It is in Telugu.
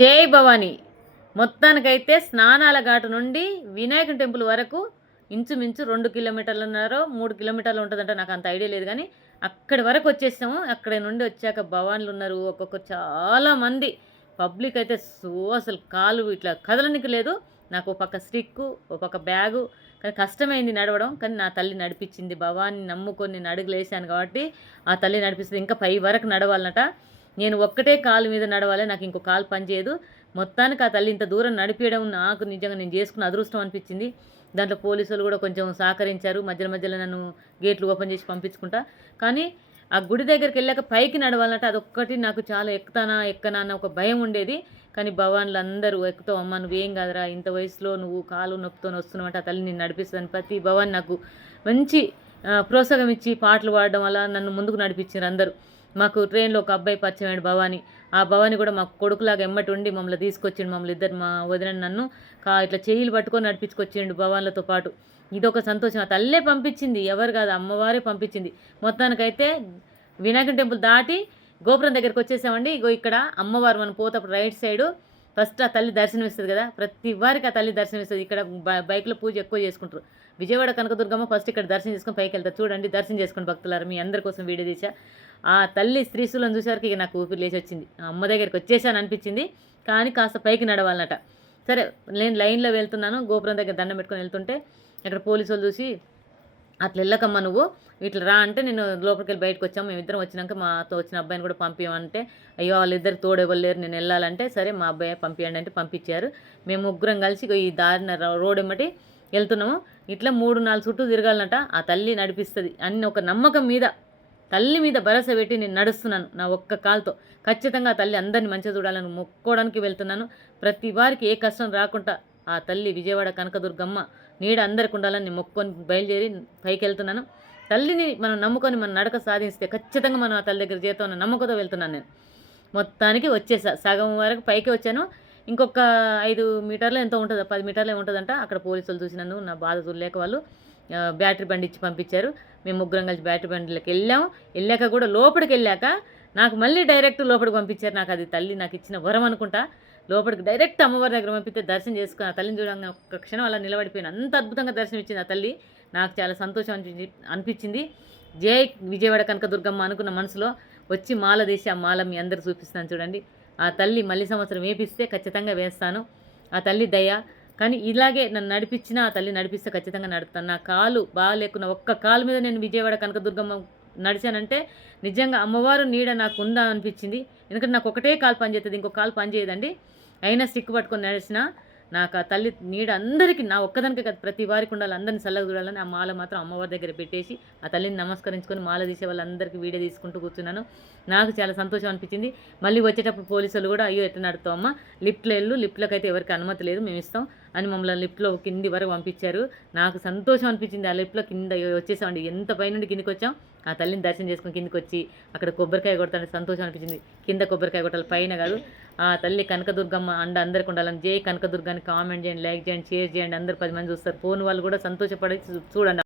జై భవానీ. మొత్తానికైతే స్నానాల ఘాటు నుండి వినాయకుని టెంపుల్ వరకు ఇంచుమించు 2 కిలోమీటర్లున్నారో 3 కిలోమీటర్లు ఉంటుందంట, నాకు అంత ఐడియా లేదు. కానీ అక్కడి వరకు వచ్చేసాము. అక్కడి నుండి వచ్చాక భవాన్లు ఉన్నారు, ఒక్కొక్కరు చాలామంది పబ్లిక్ అయితే అసలు కాలు ఇట్లా కదలనికి లేదు. నాకు ఒక పక్క స్టిక్కు, ఒక పక్క బ్యాగు. కానీ కష్టమైంది నడవడం. కానీ నా తల్లి నడిపించింది. భవాన్ని నమ్ముకొని నేను అడుగులేసాను కాబట్టి ఆ తల్లి నడిపిస్తుంది. ఇంకా పై వరకు నడవాలన్నట. నేను ఒక్కటే కాలు మీద నడవాలి, నాకు ఇంకో కాలు పనిచేయదు. మొత్తానికి ఆ తల్లి ఇంత దూరం నడిపించడం నాకు నిజంగా నేను చేసుకున్న అదృష్టం అనిపించింది. దాంట్లో పోలీసులు కూడా కొంచెం సహకరించారు. మధ్యలో మధ్యలో నన్ను గేట్లు ఓపెన్ చేసి పంపించుకుంటా. కానీ ఆ గుడి దగ్గరికి వెళ్ళాక పైకి నడవాలంటే అదొక్కటి నాకు చాలా ఎక్కనా అన్న ఒక భయం ఉండేది. కానీ భవాన్లు అందరూ ఎక్కుతావు అమ్మ, నువ్వేం కాదురా, ఇంత వయసులో నువ్వు కాలు నొప్పితో వస్తున్నావంటే ఆ తల్లి నేను నడిపిస్తాను. ప్రతి భవాన్ నాకు మంచి ప్రోత్సాహం ఇచ్చి పాటలు పాడడం వల్ల నన్ను ముందుకు నడిపించారు అందరూ. మాకు ట్రైన్లో ఒక అబ్బాయి పరిచయమైన భవానీ. ఆ భవానీ కూడా మాకు కొడుకులాగా ఎమ్మటి ఉండి మమ్మల్ని తీసుకొచ్చిండు. మమ్మల్ని ఇద్దరు, మా వదిన నన్ను ఇట్లా చేయిలు పట్టుకొని నడిపించుకొచ్చిండు భవాన్లతో పాటు. ఇదొక సంతోషం. ఆ తల్లే పంపించింది, ఎవరు కాదు, అమ్మవారే పంపించింది. మొత్తానికైతే వినాయకుని టెంపుల్ దాటి గోపురం దగ్గరికి వచ్చేసామండి. ఇగో ఇక్కడ అమ్మవారు మనం పోతప్పుడు రైట్ సైడు ఫస్ట్ ఆ తల్లి దర్శనం ఇస్తుంది కదా, ప్రతి వారికి ఆ తల్లి దర్శనం ఇస్తుంది. ఇక్కడ బైక్లో పూజ ఎక్కువ చేసుకుంటారు. విజయవాడ కనకదుర్గమ్మ ఫస్ట్ ఇక్కడ దర్శనం చేసుకొని పైకి వెళ్తారు. చూడండి, దర్శనం చేసుకుని భక్తులారు, మీ అందరి కోసం వీడియో తీసా. ఆ తల్లి స్త్రీశూలం చూసేవరకు ఇక నాకు ఊపిరి లేచి వచ్చింది. అమ్మ దగ్గరికి వచ్చేసాను అనిపించింది. కానీ కాస్త పైకి నడవాలన్నట. సరే, నేను లైన్లో వెళ్తున్నాను. గోపురం దగ్గర దండం పెట్టుకొని వెళ్తుంటే అక్కడ పోలీసు వాళ్ళు చూసి, అట్లా వెళ్ళకమ్మ నువ్వు, ఇట్లా రా అంటే నేను లోపలికి వెళ్ళి బయటకు వచ్చాము. మేమిద్దరం వచ్చినాక మాతో వచ్చిన అబ్బాయిని కూడా పంపించమంటే, అయ్యో వాళ్ళిద్దరు తోడు ఇవ్వలేరు, నేను వెళ్ళాలంటే సరే మా అబ్బాయి పంపించండి అంటే పంపించారు. మేము ముగ్గురం కలిసి ఈ దారిన రోడ్ ఎమ్మటి వెళ్తున్నాము. ఇట్లా 3-4 చుట్టూ తిరగాలన్నట. ఆ తల్లి నడిపిస్తుంది అన్ని ఒక నమ్మకం మీద, తల్లి మీద భరోసా పెట్టి నేను నడుస్తున్నాను నా ఒక్క కాలుతో. ఖచ్చితంగా ఆ తల్లి అందరినీ మంచిగా చూడాలని మొక్కోవడానికి వెళ్తున్నాను. ప్రతి వారికి ఏ కష్టం రాకుండా ఆ తల్లి విజయవాడ కనకదుర్గమ్మ నీడ అందరికి ఉండాలని నేను మొక్కొని బయలుదేరి పైకి వెళ్తున్నాను. తల్లిని మనం నమ్ముకొని మన నడక సాధిస్తే ఖచ్చితంగా మనం ఆ తల్లి దగ్గర చేస్తామన్న నమ్మకంతో వెళ్తున్నాను నేను. మొత్తానికి వచ్చేసా, సగం వరకు పైకి వచ్చాను. ఇంకొక 5 మీటర్లు ఎంతో ఉంటుంది, 10 మీటర్లే ఉంటుందంట. అక్కడ పోలీసులు చూసినాను, నా బాధ చూడలేక వాళ్ళు బ్యాటరీ బండి ఇచ్చి పంపించారు. మేము ముగ్గురం కలిసి బ్యాటరీ బండిలోకి వెళ్ళాము. వెళ్ళాక కూడా లోపలికి వెళ్ళాక నాకు మళ్ళీ డైరెక్ట్ లోపలికి పంపించారు. నాకు అది తల్లి నాకు ఇచ్చిన వరం అనుకుంటా. లోపలికి డైరెక్ట్ అమ్మవారి దగ్గర పంపిస్తే దర్శనం చేసుకుని ఆ తల్లిని చూడగానే ఒక్క క్షణం అలా నిలబడిపోయాను. అంత అద్భుతంగా దర్శనం ఇచ్చింది ఆ తల్లి. నాకు చాలా సంతోషం అనిపించింది. జై విజయవాడ కనకదుర్గమ్మ అనుకున్న మనసులో వచ్చి మాల తీసి ఆ మాల మీ అందరు చూపిస్తాను చూడండి. ఆ తల్లి మళ్ళీ సంవత్సరం వేపిస్తే ఖచ్చితంగా వేస్తాను. ఆ తల్లి దయ. కానీ ఇలాగే నన్ను నడిపించినా ఆ తల్లి నడిపిస్తే ఖచ్చితంగా నడుపుతాను. నా కాలు బాగా లేకున్నా ఒక్క కాలు మీద నేను విజయవాడ కనకదుర్గమ్మ నడిచానంటే నిజంగా అమ్మవారు నీడ నాకు ఉందా అనిపించింది. ఎందుకంటే నాకు ఒకటే కాలు పనిచేస్తుంది, ఇంకో కాలు పనిచేయదండి. అయినా స్టిక్ పట్టుకొని నడిచిన నాకు ఆ తల్లి నీడ అందరికీ, నా ఒక్కదానికే కదా, ప్రతి వారికి ఉండాలి, అందరిని చల్లగా చూడాలని ఆ మాల మాత్రం అమ్మవారి దగ్గర పెట్టేసి ఆ తల్లిని నమస్కరించుకొని మాల తీసే వాళ్ళందరికీ వీడియో తీసుకుంటూ కూర్చున్నాను. నాకు చాలా సంతోషం అనిపించింది. మళ్ళీ వచ్చేటప్పుడు పోలీసులు కూడా, అయ్యో ఎట్లా నడుతావు అమ్మ, లిఫ్ట్లో వెళ్ళు, లిఫ్ట్లోకి అయితే ఎవరికి అనుమతి లేదు, మేము ఇస్తాం అని మమ్మల్ని లిఫ్ట్లో కింది వరకు పంపించారు. నాకు సంతోషం అనిపించింది. ఆ లిఫ్ట్లో కింద వచ్చేసామండి, ఎంత పైనుండి కిందికి వచ్చాం. ఆ తల్లిని దర్శనం చేసుకుని కిందికి వచ్చి అక్కడ కొబ్బరికాయ కొడతాను, సంతోషం అనిపించింది. కింద కొబ్బరికాయ కొట్టాలి, పైన కాదు. ఆ తల్లి కనకదుర్గమ్మ అండ అందరికి ఉండాలని జై కనకదుర్గాని కామెంట్ చేయండి, లైక్ చేయండి, షేర్ చేయండి. అందరు 10 మంది చూస్తారు. ఫోన్ వాళ్ళు కూడా సంతోషపడి చూడండి.